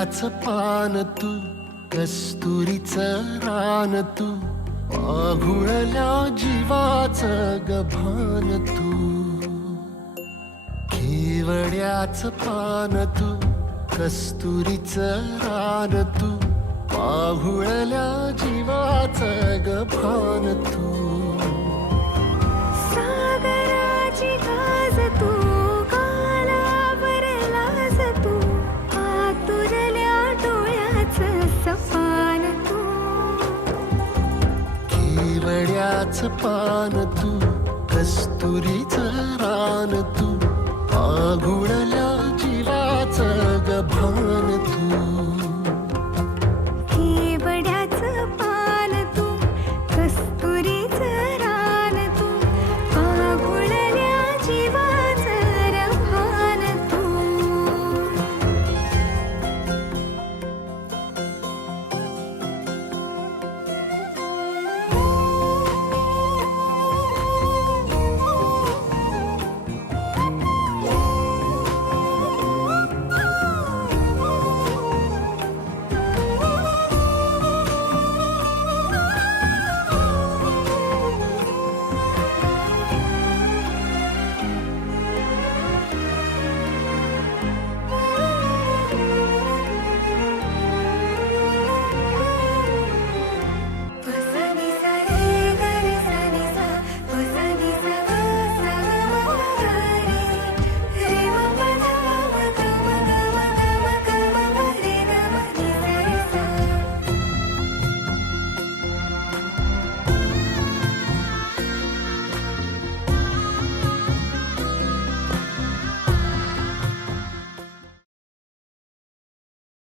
केवड्याच पान तू, कस्तुरीचं रान तू, पाघुळल्या जीवाचं गभान तू. केवड्याच पान तू, कस्तुरीचं रान तू, पाघुळल्या जीवाचं गभान तू. सागराची गाज तू, कालावर लाज तू, आतुरल्या डोळ्याचं सपान तू. केवड्याच पान तू, कस्तुरीचं रान तू, पाघुळल्या जीवाचं गभान तू.